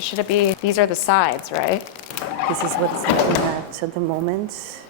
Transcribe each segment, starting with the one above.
should it be, these are the sides, right? This is what's looking at the moment.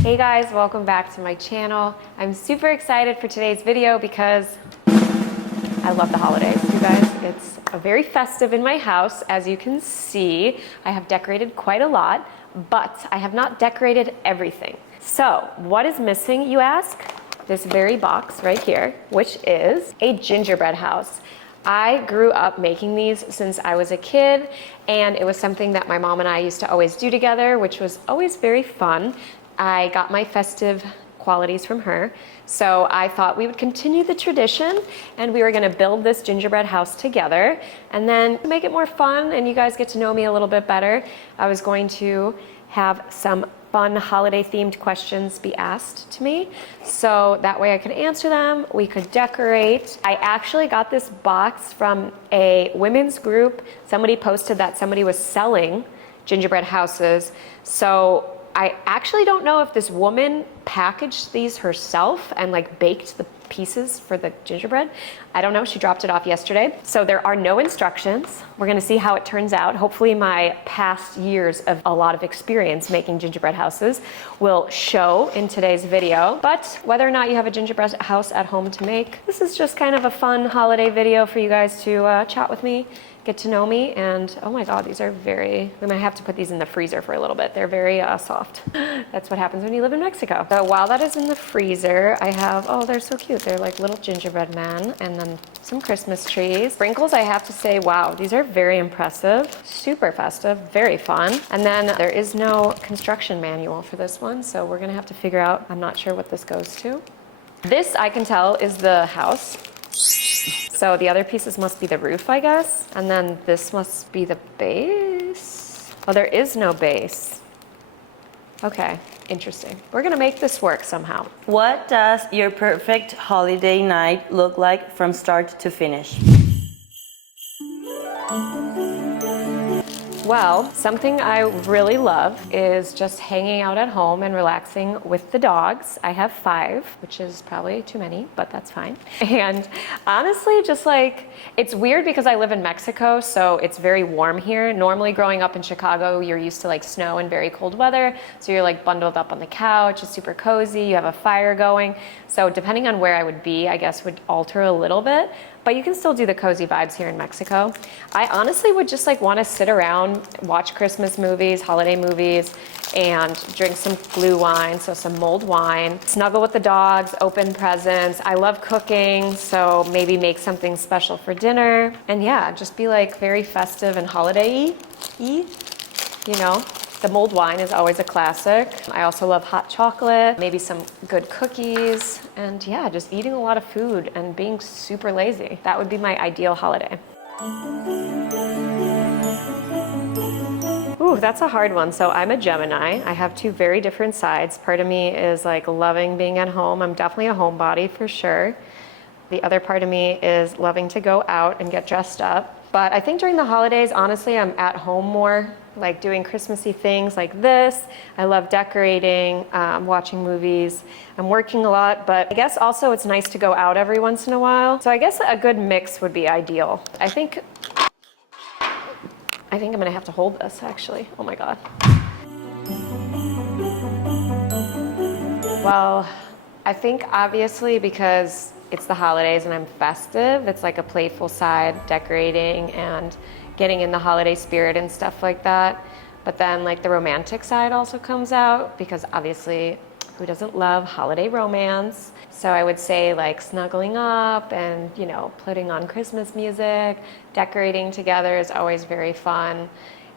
Hey guys, welcome back to my channel. I'm super excited for today's video because I love the holidays, you guys. It's very festive in my house. As you can see, I have decorated quite a lot, but I have not decorated everything. So what is missing, you ask? This very box right here, which is a gingerbread house. I grew up making these since I was a kid, and it was something that my mom and I used to always do together, which was always very fun. I got my festive qualities from her, so I thought we would continue the tradition, and we were gonna build this gingerbread house together, and then to make it more fun and you guys get to know me a little bit better, I was going to have some fun holiday themed questions be asked to me, so that way I could answer them, we could decorate. I actually got this box from a women's group. Somebody posted that somebody was selling gingerbread houses, so I actually don't know if this woman packaged these herself and like baked the pieces for the gingerbread. I don't know, she dropped it off yesterday. So there are no instructions. We're gonna see how it turns out. Hopefully my past years of a lot of experience making gingerbread houses will show in today's video. But whether or not you have a gingerbread house at home to make, this is just kind of a fun holiday video for you guys to chat with me, get to know me, and oh my God, these are we might have to put these in the freezer for a little bit. They're very soft. That's what happens when you live in Mexico. So while that is in the freezer, I have, oh, they're so cute. They're like little gingerbread men, and then some Christmas trees. Sprinkles, I have to say, wow, these are very impressive, super festive, very fun. And then there is no construction manual for this one, so we're gonna have to figure out, I'm not sure what this goes to. This, I can tell, is the house. So the other pieces must be the roof, I guess. And then this must be the base. Oh, there is no base. Okay, interesting. We're gonna make this work somehow. What does your perfect holiday night look like from start to finish? Well, something I really love is just hanging out at home and relaxing with the dogs. I have 5, which is probably too many, but that's fine. And honestly, just like, it's weird because I live in Mexico, so it's very warm here. Normally growing up in Chicago, you're used to like snow and very cold weather. So you're like bundled up on the couch, it's super cozy, you have a fire going. So depending on where I would be, I guess would alter a little bit. But you can still do the cozy vibes here in Mexico. I honestly would just like want to sit around, watch Christmas movies, holiday movies, and drink some blue wine, so some mulled wine, snuggle with the dogs, open presents. I love cooking, so maybe make something special for dinner. And yeah, just be like very festive and holiday-y, you know? The mulled wine is always a classic. I also love hot chocolate, maybe some good cookies, and yeah, just eating a lot of food and being super lazy. That would be my ideal holiday. Ooh, that's a hard one. So I'm a Gemini. I have 2 very different sides. Part of me is like loving being at home. I'm definitely a homebody for sure. The other part of me is loving to go out and get dressed up. But I think during the holidays, honestly, I'm at home more, like doing Christmassy things like this. I love decorating, watching movies. I'm working a lot, but I guess also it's nice to go out every once in a while. So I guess a good mix would be ideal. I think I'm gonna have to hold this actually. Oh my God. Well, I think obviously because it's the holidays and I'm festive, it's like a playful side, decorating and getting in the holiday spirit and stuff like that. But then like the romantic side also comes out because obviously who doesn't love holiday romance? So I would say like snuggling up and, you know, putting on Christmas music, decorating together is always very fun.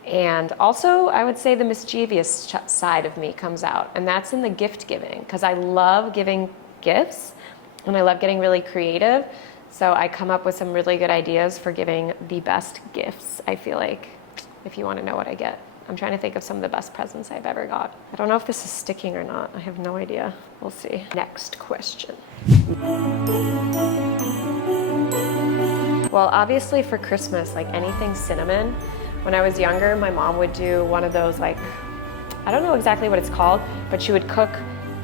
And also I would say the mischievous side of me comes out, and that's in the gift giving, because I love giving gifts and I love getting really creative. So I come up with some really good ideas for giving the best gifts, I feel like, if you want to know what I get. I'm trying to think of some of the best presents I've ever got. I don't know if this is sticking or not. I have no idea. We'll see. Next question. Well, obviously for Christmas, like anything cinnamon. When I was younger, my mom would do one of those like, I don't know exactly what it's called, but she would cook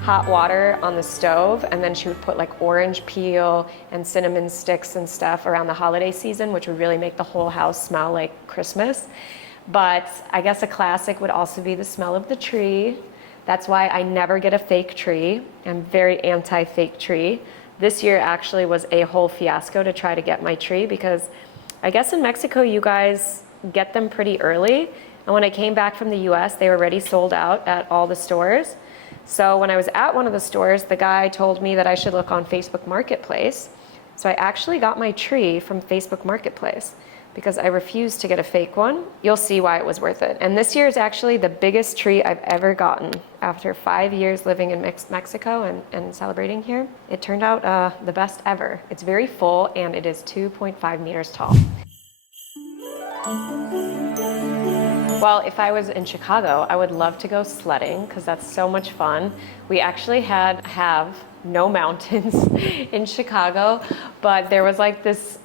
hot water on the stove, and then she would put like orange peel and cinnamon sticks and stuff around the holiday season, which would really make the whole house smell like Christmas. But I guess a classic would also be the smell of the tree. That's why I never get a fake tree. I'm very anti-fake tree. This year actually was a whole fiasco to try to get my tree because I guess in Mexico you guys get them pretty early. And when I came back from the US, they were already sold out at all the stores. So when I was at one of the stores, the guy told me that I should look on Facebook Marketplace. So I actually got my tree from Facebook Marketplace because I refused to get a fake one. You'll see why it was worth it. And this year is actually the biggest tree I've ever gotten. After 5 years living in Mexico and celebrating here, it turned out the best ever. It's very full and it is 2.5 meters tall. Well, if I was in Chicago, I would love to go sledding because that's so much fun. We actually have no mountains in Chicago, but there was like this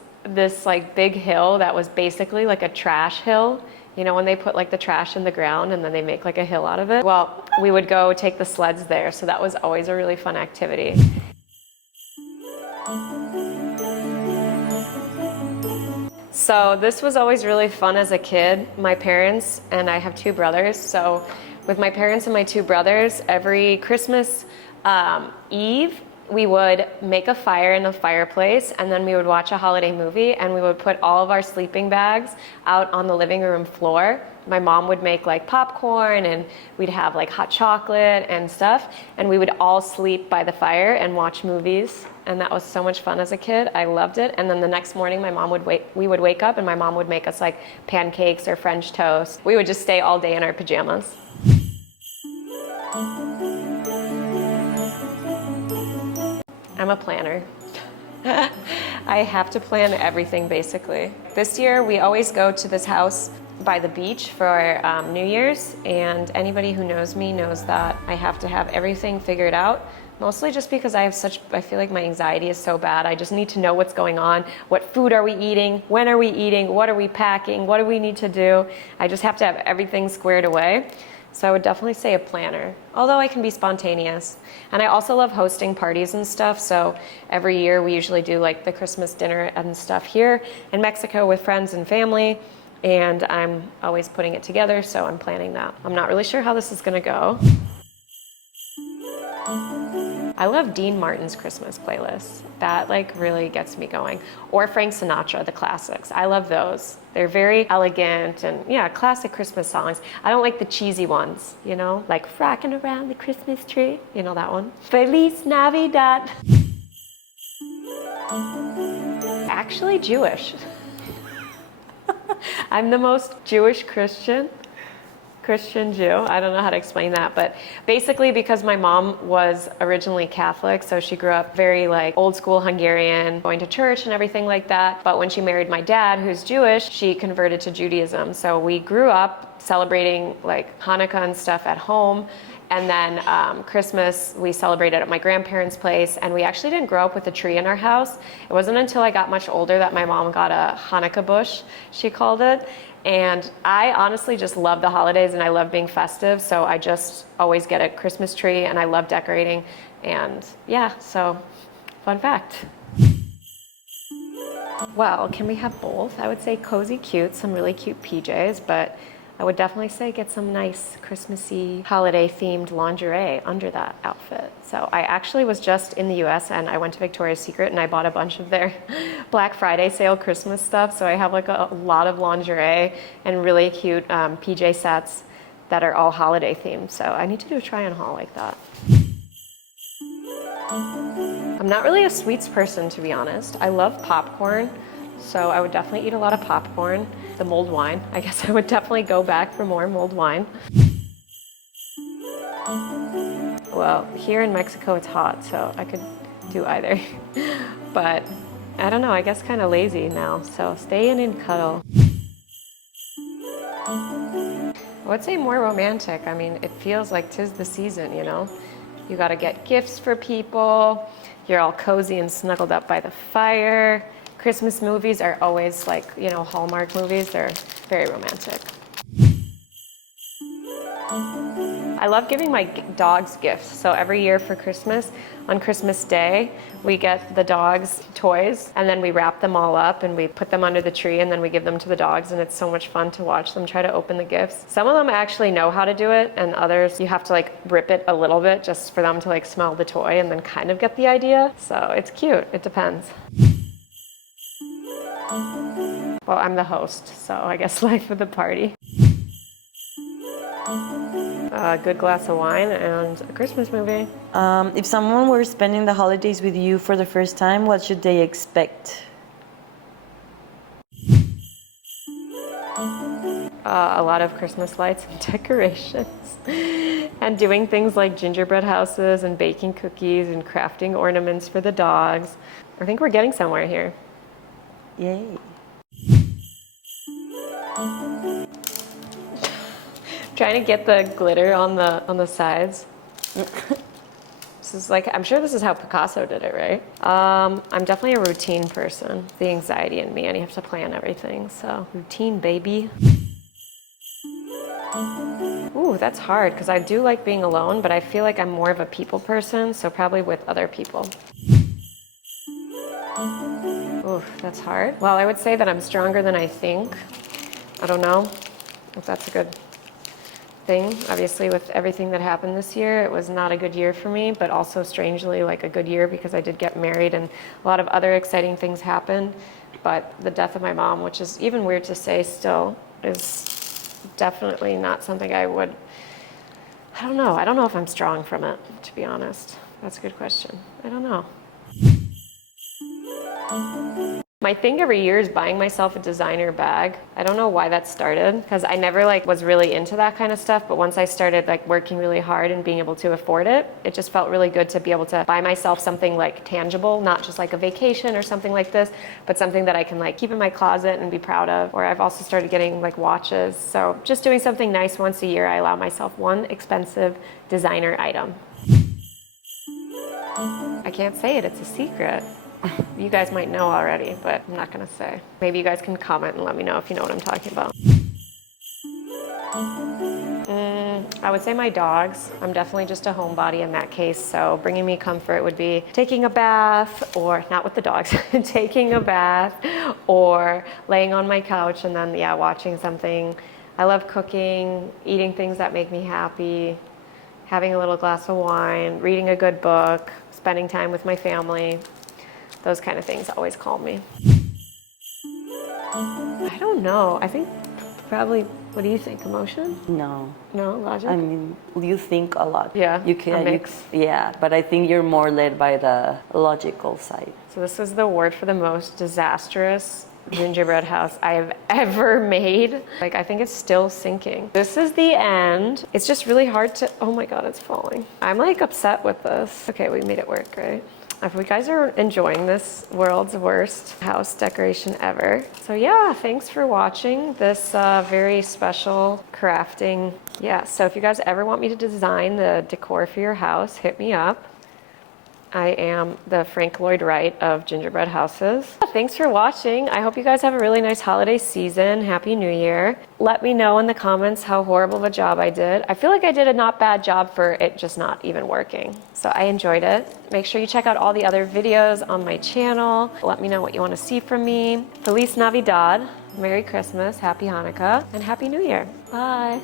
like big hill that was basically like a trash hill. You know, when they put like the trash in the ground and then they make like a hill out of it? Well, we would go take the sleds there, so that was always a really fun activity. So this was always really fun as a kid. My parents, and I have 2 brothers, so with my parents and my 2 brothers, every Christmas Eve, we would make a fire in the fireplace and then we would watch a holiday movie and we would put all of our sleeping bags out on the living room floor. My mom would make like popcorn and we'd have like hot chocolate and stuff, and we would all sleep by the fire and watch movies, and that was so much fun as a kid. I loved it. And then the next morning we would wake up and my mom would make us like pancakes or French toast. We would just stay all day in our pajamas. I'm a planner. I have to plan everything basically. This year we always go to this house by the beach for New Year's, and anybody who knows me knows that I have to have everything figured out, mostly just because I feel like my anxiety is so bad. I just need to know what's going on. What food are we eating? When are we eating? What are we packing? What do we need to do? I just have to have everything squared away. So I would definitely say a planner, although I can be spontaneous. And I also love hosting parties and stuff, so every year we usually do like the Christmas dinner and stuff here in Mexico with friends and family, and I'm always putting it together, so I'm planning that. I'm not really sure how this is gonna go. I love Dean Martin's Christmas playlist. That like really gets me going. Or Frank Sinatra, the classics. I love those. They're very elegant and yeah, classic Christmas songs. I don't like the cheesy ones, you know, like Rockin' Around the Christmas Tree. You know that one? Feliz Navidad. Actually Jewish. I'm the most Jewish Christian Jew. I don't know how to explain that, but basically because my mom was originally Catholic, so she grew up very like old school Hungarian, going to church and everything like that. But when she married my dad, who's Jewish, she converted to Judaism. So we grew up celebrating like Hanukkah and stuff at home. And then Christmas, we celebrated at my grandparents' place, and we actually didn't grow up with a tree in our house. It wasn't until I got much older that my mom got a Hanukkah bush, she called it. And I honestly just love the holidays and I love being festive, so I just always get a Christmas tree and I love decorating. And yeah, so fun fact. Well, can we have both? I would say cozy cute, some really cute PJs, but I would definitely say get some nice Christmassy holiday themed lingerie under that outfit. So I actually was just in the US and I went to Victoria's Secret and I bought a bunch of their Black Friday sale Christmas stuff. So I have like a lot of lingerie and really cute PJ sets that are all holiday themed. So I need to do a try on haul like that. I'm not really a sweets person, to be honest. I love popcorn, so I would definitely eat a lot of popcorn. The mulled wine, I guess I would definitely go back for more mulled wine. Well, here in Mexico it's hot, so I could do either. But I don't know, I guess kind of lazy now, so stay in and cuddle. I would say more romantic. I mean, it feels like 'tis the season, you know? You gotta get gifts for people, you're all cozy and snuggled up by the fire. Christmas movies are always like, you know, Hallmark movies, they're very romantic. I love giving my dogs gifts. So every year for Christmas, on Christmas Day, we get the dogs toys and then we wrap them all up and we put them under the tree and then we give them to the dogs, and it's so much fun to watch them try to open the gifts. Some of them actually know how to do it, and others you have to like rip it a little bit just for them to like smell the toy and then kind of get the idea. So it's cute. It depends. Well, I'm the host, so I guess life of the party. A good glass of wine and a Christmas movie. If someone were spending the holidays with you for the first time, what should they expect? A lot of Christmas lights and decorations. And doing things like gingerbread houses and baking cookies and crafting ornaments for the dogs. I think we're getting somewhere here. Yay. Trying to get the glitter on the sides. This is like, I'm sure this is how Picasso did it, right? I'm definitely a routine person. The anxiety in me, and you have to plan everything, so routine, baby. Ooh, that's hard, because I do like being alone, but I feel like I'm more of a people person, so probably with other people. Ooh, that's hard. Well, I would say that I'm stronger than I think. I don't know if that's a good thing. Obviously, with everything that happened this year, it was not a good year for me, but also strangely like a good year because I did get married and a lot of other exciting things happened. But the death of my mom, which is even weird to say still, is definitely not something I would, I don't know. I don't know if I'm strong from it, to be honest. That's a good question. I don't know. My thing every year is buying myself a designer bag. I don't know why that started, because I never like was really into that kind of stuff, but once I started like working really hard and being able to afford it, it just felt really good to be able to buy myself something like tangible, not just like a vacation or something like this, but something that I can like keep in my closet and be proud of. Or I've also started getting like watches. So just doing something nice once a year, I allow myself one expensive designer item. I can't say it, it's a secret. You guys might know already, but I'm not gonna say. Maybe you guys can comment and let me know if you know what I'm talking about. I would say my dogs. I'm definitely just a homebody in that case, so bringing me comfort would be taking a bath, or not with the dogs, taking a bath, or laying on my couch and then, yeah, watching something. I love cooking, eating things that make me happy, having a little glass of wine, reading a good book, spending time with my family. Those kind of things always calm me. I don't know. I think probably, what do you think? Emotion? No. No? Logic? I mean, you think a lot. Yeah, You can. a mix. Yeah, but I think you're more led by the logical side. So this is the award for the most disastrous gingerbread house I have ever made. Like, I think it's still sinking. This is the end. It's just really hard to, oh my God, it's falling. I'm like upset with this. Okay, we made it work, right? If you guys are enjoying this world's worst house decoration ever. So yeah, thanks for watching this very special crafting. Yeah, so if you guys ever want me to design the decor for your house, hit me up. I am the Frank Lloyd Wright of gingerbread houses. Thanks for watching. I hope you guys have a really nice holiday season. Happy New Year. Let me know in the comments how horrible of a job I did. I feel like I did a not bad job for it just not even working. So I enjoyed it. Make sure you check out all the other videos on my channel. Let me know what you want to see from me. Feliz Navidad. Merry Christmas, Happy Hanukkah, and Happy New Year. Bye.